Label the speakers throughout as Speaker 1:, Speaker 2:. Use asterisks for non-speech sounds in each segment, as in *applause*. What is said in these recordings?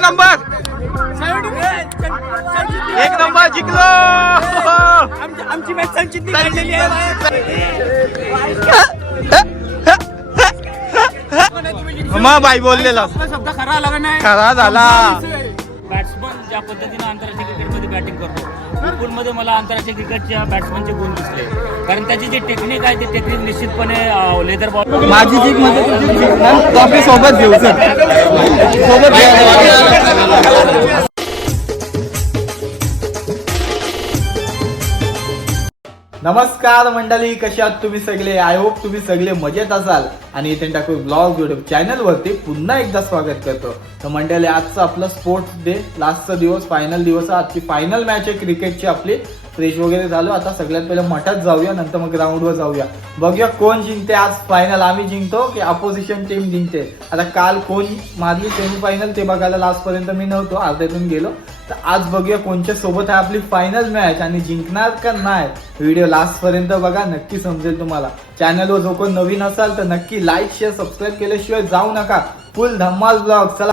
Speaker 1: Number. एक number जिंकलो.
Speaker 2: आमची मॅच संचित काढलेली आहे.
Speaker 1: मग बाई बोललेला.
Speaker 2: शब्द खरा आला नाही?
Speaker 1: खरा झाला.
Speaker 3: बॅट्समन ज्या पद्धतीने आंतरराष्ट्रीय क्रिकेटमध्ये बॅटिंग करतो गुणमध्ये मला आंतरराष्ट्रीय क्रिकेटच्या बॅट्समनचे गुण दिसले. कारण त्याची जी टेक्निक आहे ती टेक्निक निश्चितपणे लेदर बॉल
Speaker 1: माझी जी म्हणजे तुझी जीक ना तो आपली सोबत घेऊ सर. सोबत घेऊ. नमस्कार मंडळी कशा आहात तुम्ही सगळे? आय होप तुम्ही सगळे मजेत असाल. आणि इथे टाकू ब्लॉग युट्यूब चॅनल वरती पुन्हा एकदा स्वागत करतो. तर मंडळी आजचं आपलं स्पोर्ट्स डे लास्टचा दिवस फायनल दिवस आजची फायनल मॅच आहे क्रिकेटची आपली. फ्रेश वगैरे झालो. आता सगळ्यात पहिले मठात जाऊया नंतर मग ग्राउंडवर जाऊया. बघूया कोण जिंकते आज फायनल आम्ही जिंकतो की अपोजिशन टीम जिंकते? आता काल कोण मारली सेमीफायनल ते बघायला लास्ट पर्यंत मी नव्हतो. अर्ध्यातून गेलो. तर आज बघूया कोणच्या सोबत आहे आपली फायनल मॅच आणि जिंकणार का नाही. व्हिडिओ लास्ट पर्यंत बघा नक्की समजेल तुम्हाला. चॅनलवर जो कोण नवीन असाल तर नक्की लाईक शेअर सबस्क्राईब केल्याशिवाय जाऊ नका. फुल धम्माल ब्लॉग चला.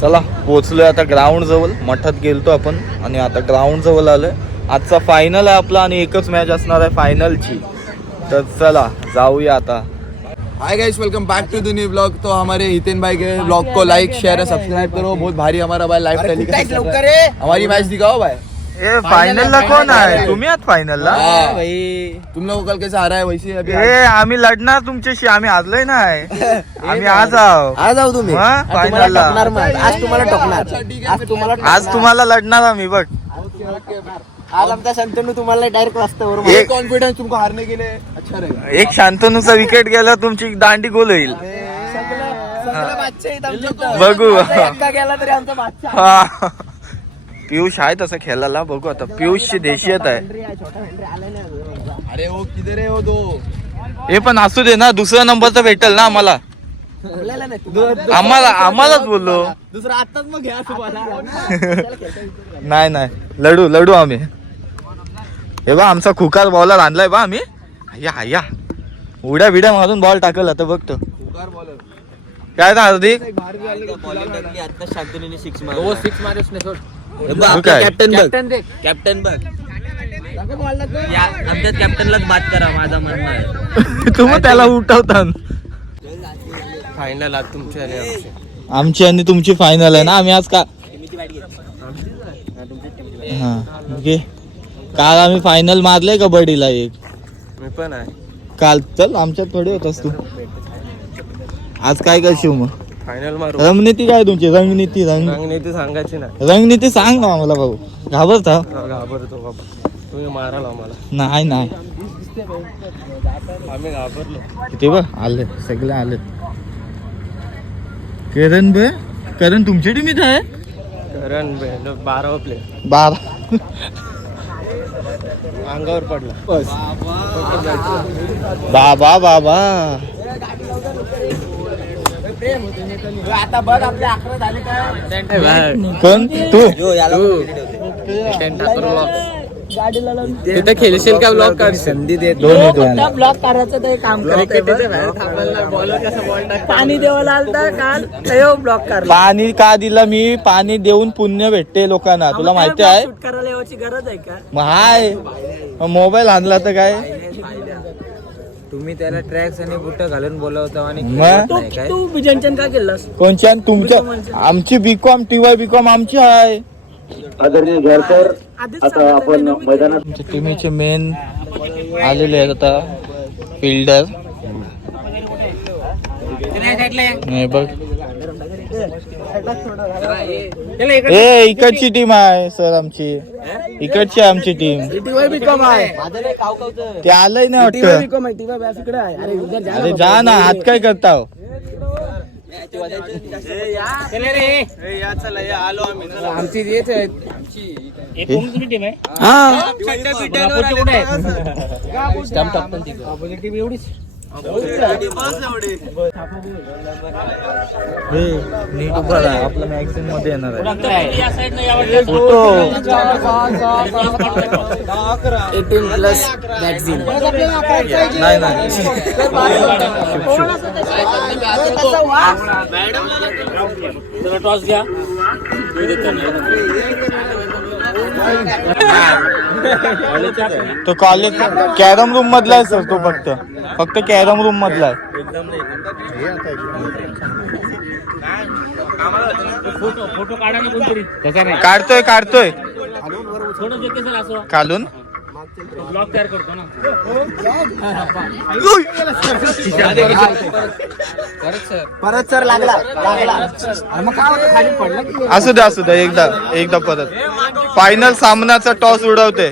Speaker 1: चला पोहोचलोय आता ग्राउंड जवळ. मठात गेलतो आपण आणि आता ग्राउंड जवळ आलोय. आजचा फायनल आहे आपला आणि एकच मॅच असणार आहे फायनलची तर चला जाऊया आता.
Speaker 4: Hi guys welcome back to the new blog तो हमारे हितेन भाई के ब्लॉग को लाइक शेयर सब्सक्राइब करो। बहुत भारी हमारा भाई लाइव टेलीकास्ट हमारी मैच दिखाओ भाई।
Speaker 1: ए फायनलला कोण आहे? तुम्ही आहात फायनलला
Speaker 4: हाँ। तुम लोग को कल कैसे हारा है वैसे ही अभी
Speaker 1: ए आम्ही लढणार तुमच्याशी आम्ही हारलोय नाही *laughs* आम्ही आज आहो
Speaker 2: आज जाऊ तुम्ही?
Speaker 1: हा,
Speaker 2: आज तुम्हाला
Speaker 1: final ला.
Speaker 2: टोकणार मग. आज तुम्हाला टोकणार आज तुम्हाला
Speaker 1: आज तुम्हाला लढणार आम्ही बघ.
Speaker 2: आज आमचा शंतनू तुम्हाला डायरेक्ट रस्त्यावर
Speaker 4: ये कॉन्फिडेंस तुमको हारने के लिए अच्छा रहेगा.
Speaker 1: एक शांतनुचा विकेट गेला तुमची दांडी गोल होईल.
Speaker 2: सगळं बादशाह आहेत आमच्या इथं.
Speaker 1: बघू.
Speaker 2: आमचा एक्का गेला तरी आमचा बादशाह
Speaker 1: हा. पियुष आहे तसं खेळायला बघू आता. पियुषची देशीयत आहे
Speaker 2: आहे.
Speaker 4: अरे वो किधर है वो दो
Speaker 1: हे पण असू दे ना दुसरा नंबर तर भेटेल ना आम्हाला.
Speaker 2: आपल्याला नाही
Speaker 1: आम्हाला आम्हालाच बोललो.
Speaker 2: दुसरं आताच मग घ्या
Speaker 1: नाही नाही. लढू लढू आम्ही. हे बा आमचा खुकार बॉलर आणलाय बा आम्ही. या या. उड्या बिड्या मारून बॉल टाकल आता बघतो. काय ना हार्दिक?
Speaker 2: आता शांतनुने सिक्स
Speaker 3: हो सिक्स मारेस नाही सोड.
Speaker 2: कॅप्टन बघ
Speaker 3: कॅप्टन
Speaker 2: बघ.
Speaker 3: आमच्या कॅप्टनलाच बात करा माझा म्हणणं आहे *laughs*
Speaker 1: तुम्ही त्याला उठवता.
Speaker 3: फायनल आज तुमच्या
Speaker 1: आमची. आणि तुमची फायनल आहे ना? आम्ही आज का हा ओके. काल आम्ही फायनल मारले कबड्डीला एक?
Speaker 3: मी पण आहे.
Speaker 1: काल चल आमच्यात थोडी होतास तू आज काय करशील मग?
Speaker 3: फायनल मारू.
Speaker 1: रणनीती काय तुमची? रणनीती रंग
Speaker 3: रणनीती सांगायची ना.
Speaker 1: रणनीती सांग ना आम्हाला भाऊ. घाबरता?
Speaker 3: घाबरतो बाबा तुम्ही माराल आम्हाला.
Speaker 1: नाही नाही.
Speaker 3: आम्ही घाबरलो.
Speaker 1: किती बघ आले सगळे आले करण बे करण तुमच्या टीमीत आहे?
Speaker 3: करण बारावा प्ले
Speaker 1: बारा.
Speaker 3: अंगावर पडला.
Speaker 1: बाबा बाबा.
Speaker 2: आता बघ आपले अकरा झाले काय.
Speaker 1: कोण? तू?
Speaker 3: तिथे खेळशील का ब्लॉक काढ संधी देत
Speaker 1: दोन्ही दोन्ही
Speaker 2: ब्लॉक करायचं ते काम करत पाणी देवाला आलता काल तयो ब्लॉक करला
Speaker 1: पाणी का दिलं मी? पाणी देऊन पुण्य भेटते लोकांना. तुला माहिती आहे?
Speaker 2: शूट करायला याची गरज आहे का?
Speaker 1: मग हाय. मोबाईल आणला तर काय?
Speaker 3: तुम्ही त्याला ट्रॅक्स आणि बुट घालून बोलवता आणि
Speaker 1: मग?
Speaker 2: तू का केलास?
Speaker 1: कोणच्या तुमच्या? आमची बीकॉम टीवाय बीकॉम आमची आहे.
Speaker 2: आधीच सांगितलं ना मी.
Speaker 1: आमच्या टीमचे मेन आलेले आहेत आता फिल्डर नाही बघ. ए इकडची टीम आहे सर आमची. इकडची आहे आमची टीम. ते आलंय ना वाटतं.
Speaker 2: अरे जा
Speaker 1: ना हात काय करता
Speaker 2: आमची येत.
Speaker 3: एक कोणती *laughs* टीम आहेत टीम एवढीच
Speaker 1: आपलं मॅक्सिममध्ये येणार आहे
Speaker 2: एटीन प्लस वॅक्सिन
Speaker 1: नाही नाही
Speaker 3: टॉस घ्या मी
Speaker 1: तो कॉलेज कॅरम रूम मधला आहे सर तो फक्त. फक्त कॅरम रूम मधला आहे. काढतोय काढतोय.
Speaker 3: थोडं देते सर असं
Speaker 1: काढून.
Speaker 3: ब्लॉग तयार करतो ना
Speaker 2: परत सर लागला.
Speaker 1: असू द्या असू द्या एकदा एकदा परत. फायनल सामनाचा टॉस उडवते.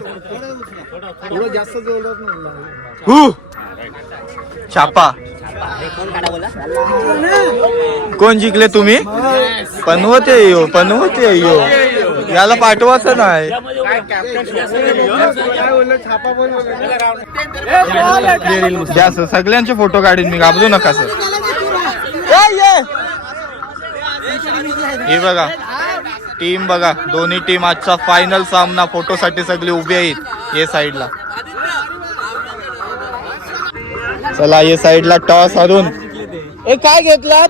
Speaker 1: हु. छापा.
Speaker 2: कोण
Speaker 1: जिंकले तुम्ही? पनवते यो पनवते यो. याला पाठवायचं नाही. द्या सर सगळ्यांचे फोटो काढीन मी घाबरू नका सर. हे बघा. टीम बघा दोन्ही टीम आजचा फायनल सामना फोटो साठी सगळे उभे आहेत हे साईडला चला हे साईडला टॉस हरून ए काय घेतलात?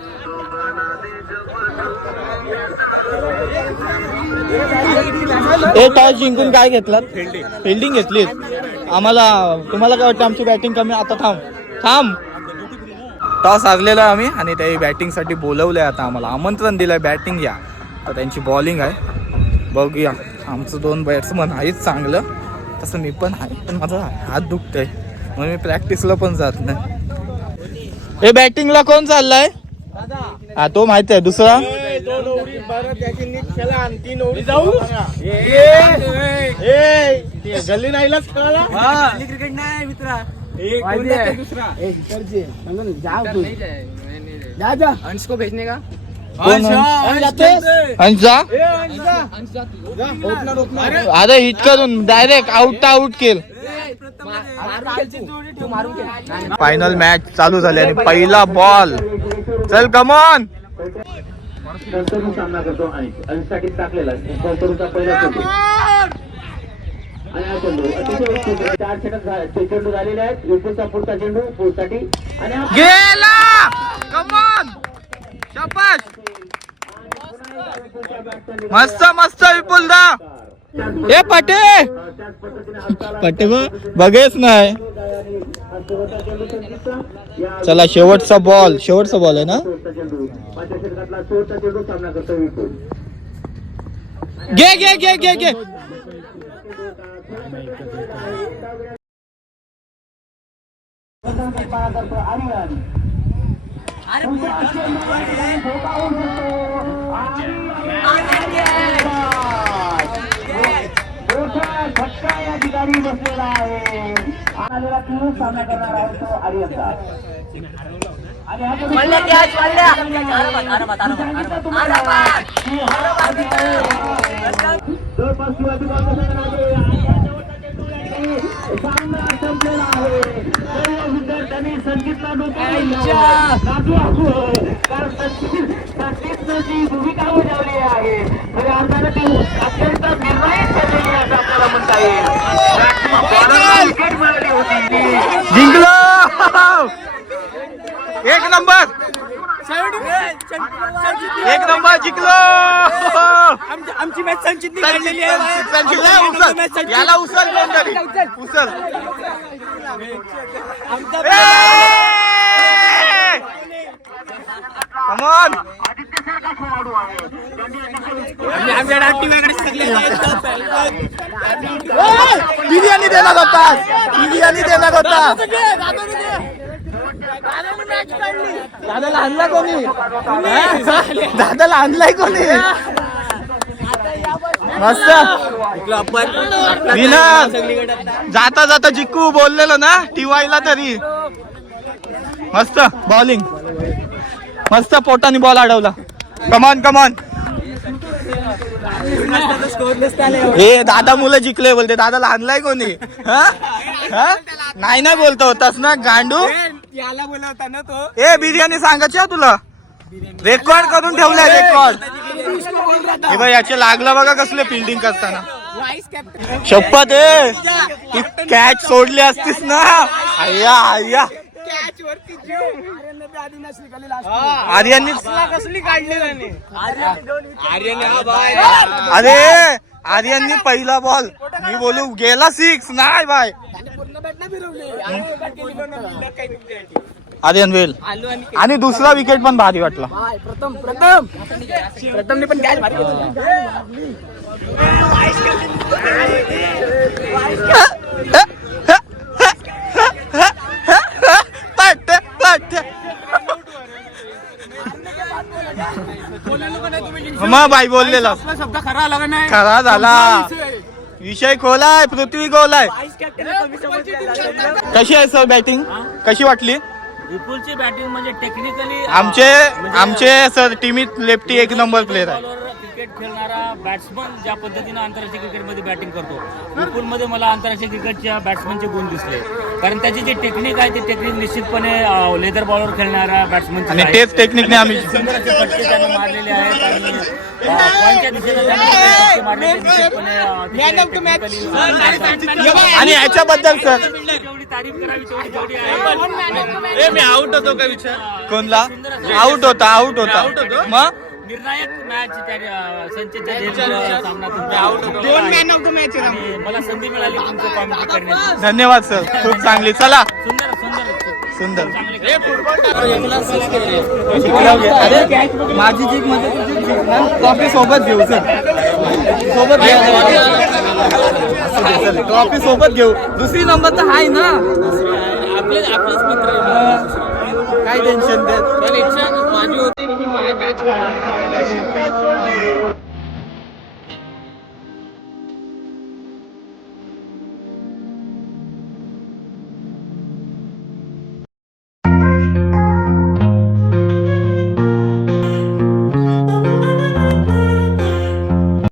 Speaker 1: ए टॉस जिंकून काय घेतलात? फिल्डिंग घेतली. आम्हाला तुम्हाला काय वाटतं आमची बॅटिंग कमी? आता थांब. थांब. टॉस आहे आम्ही आणि त्या बॅटिंगसाठी बोलवलंय आता आम्हाला. आमंत्रण दिलंय बॅटिंग घ्या. तर त्यांची बॉलिंग आहे बघूया आमचं दोन बॅट्समन आहेच चांगलं तसं मी पण आहे पण माझा हात दुखतंय म्हणून मी प्रॅक्टिसला पण जात नाही हे बॅटिंगला कोण चाललाय हा तो माहिती आहे दुसरा गल्ली नाहीलाच
Speaker 2: क्रिकेट नाही मित्रा जा जा अंश को भेजने का
Speaker 1: अंशा अरे हिट करून डायरेक्ट आउट आउट केल फायनल मॅच चालू झाली आणि पहिला बॉल चल कमॉन
Speaker 5: सामना करतो टाकलेला आणि हा. चार षटक चेंडू झालेले आहेत विपुलचा पुढचा चेंडू पुढसाठी आणि हा
Speaker 1: गेला कमॉन मस्त मस्त विपुल दा ए पटे! पटे बघेच नाही. चला शेवटचा बॉल शेवटचा बॉल आहे ना?
Speaker 5: घे
Speaker 1: घे घे घे घे. घे
Speaker 5: मोठा झटका या ठिकाणी बसलेला आहे आलेला तीन सामना करणार आहे तो आर्यनचा आणि हा चेंडू जवळपास शिवाजी बाबासाहेबांना सामना संपलेला आहे. सर्व विद्यार्थ्यांनी संगीतला नाचू कारण संगीत संगीतनं जी भूमिका बजावली आहे. ती अत्यंत निर्णायक ठरलेली आहे असं आपल्याला म्हणता येईल. विकेट मिळाली होती.
Speaker 1: जिंकलो. एक नंबर. एक नंबर जिंकलो.
Speaker 2: आमची मॅच संचित
Speaker 1: संचित- संचित नाही, उचल. याला उचल कोणतरी. उचल. कमॉन बिर्याणी देणार होता. बिर्याणी देणार होता. दादाला आणला कोणी? दादाला आणलाय कोणी? मस्त. विनर जाता जाता जिक्कू बोललेलो ना टिवायला तरी. मस्त बॉलिंग मस्त पोटाने बॉल अडवला. कमॉन कमॉन हे दादा मुलं जिंकले बोलते. दादाला आणलाय कोणी? नाही नाही बोलतो होतास ना गांडू?
Speaker 2: याला बोलवता ना तो.
Speaker 1: ए बिर्याणी सांगायची तुला? रेकॉर्ड करून ठेवलाय रेकॉर्ड हे बघ याचे लागलं बघा कसले फिल्डिंग करताना. शपथ ए. ती कॅच सोडली असतीस ना. अय्या अय्या
Speaker 2: आर्यनने कसली काढली हा
Speaker 1: अरे आर्यांनी पहिला बॉल मी बोलू गेला सिक्स नाही बाय.
Speaker 2: पूर्ण बॅट नाही फिरवली.
Speaker 1: आर्यन वेल
Speaker 2: आलो आणि
Speaker 1: आणि दुसरा विकेट पण भारी वाटला.
Speaker 2: बाय प्रथम प्रथम. प्रथमने पण कॅच भारी घेतली.
Speaker 1: पट पट मग बाई बोललेला.
Speaker 2: आपला शब्द खरा आला का नाही?
Speaker 1: खरा झाला. विषय. खोलाय पृथ्वी खोलाय. कशी आहे सर बॅटिंग कशी वाटली?
Speaker 3: विपुलची बॅटिंग म्हणजे टेक्निकली
Speaker 1: आमचे आमचे सर टीमीत लेफ्टी एक नंबर प्लेअर आहे.
Speaker 3: क्रिकेट खेळणारा बॅट्समन ज्या पद्धतीनं आंतरराष्ट्रीय क्रिकेटमध्ये बॅटिंग करतो. विपुलमध्ये मला आंतरराष्ट्रीय क्रिकेटच्या बॅट्समनचे गुण दिसले. कारण त्याची जी टेक्निक आहे ती टेक्निक निश्चितपणे लेदर बॉलवर खेळणारा बॅट्समन
Speaker 1: आणि तेच टेक्निकने आम्ही
Speaker 3: सुंदर असे फटके त्यानं मारलेले आहेत आणि पॉईंटच्या दिशेनं त्यानं फटके निश्चितपणे, अ,
Speaker 1: याच्याबद्दल सर
Speaker 3: जेवढी तारीफ करावी तेवढी जेवढी आहे.
Speaker 4: मी आउट होतो का विचार?
Speaker 1: कोणला? आउट होता आउट होता? मग?
Speaker 3: निर्णायक मॅच त्या संचेच्या
Speaker 2: दोन मॅन ऑफ द मॅच
Speaker 3: मला संधी मिळाली तुमचं करण्याची.
Speaker 1: धन्यवाद सर खूप चांगली. चला.
Speaker 3: सुंदर सुंदर.
Speaker 1: सुंदर. माझी म्हणजे तुझी जीक ना ट्रॉफी सोबत घेऊ सर सोबत घेऊ. ट्रॉफी सोबत घेऊ. दुसरी नंबर तर आहे ना.
Speaker 3: आपले आपलेच मित्र.
Speaker 1: काय टेन्शन
Speaker 3: माझी होती. Thank you.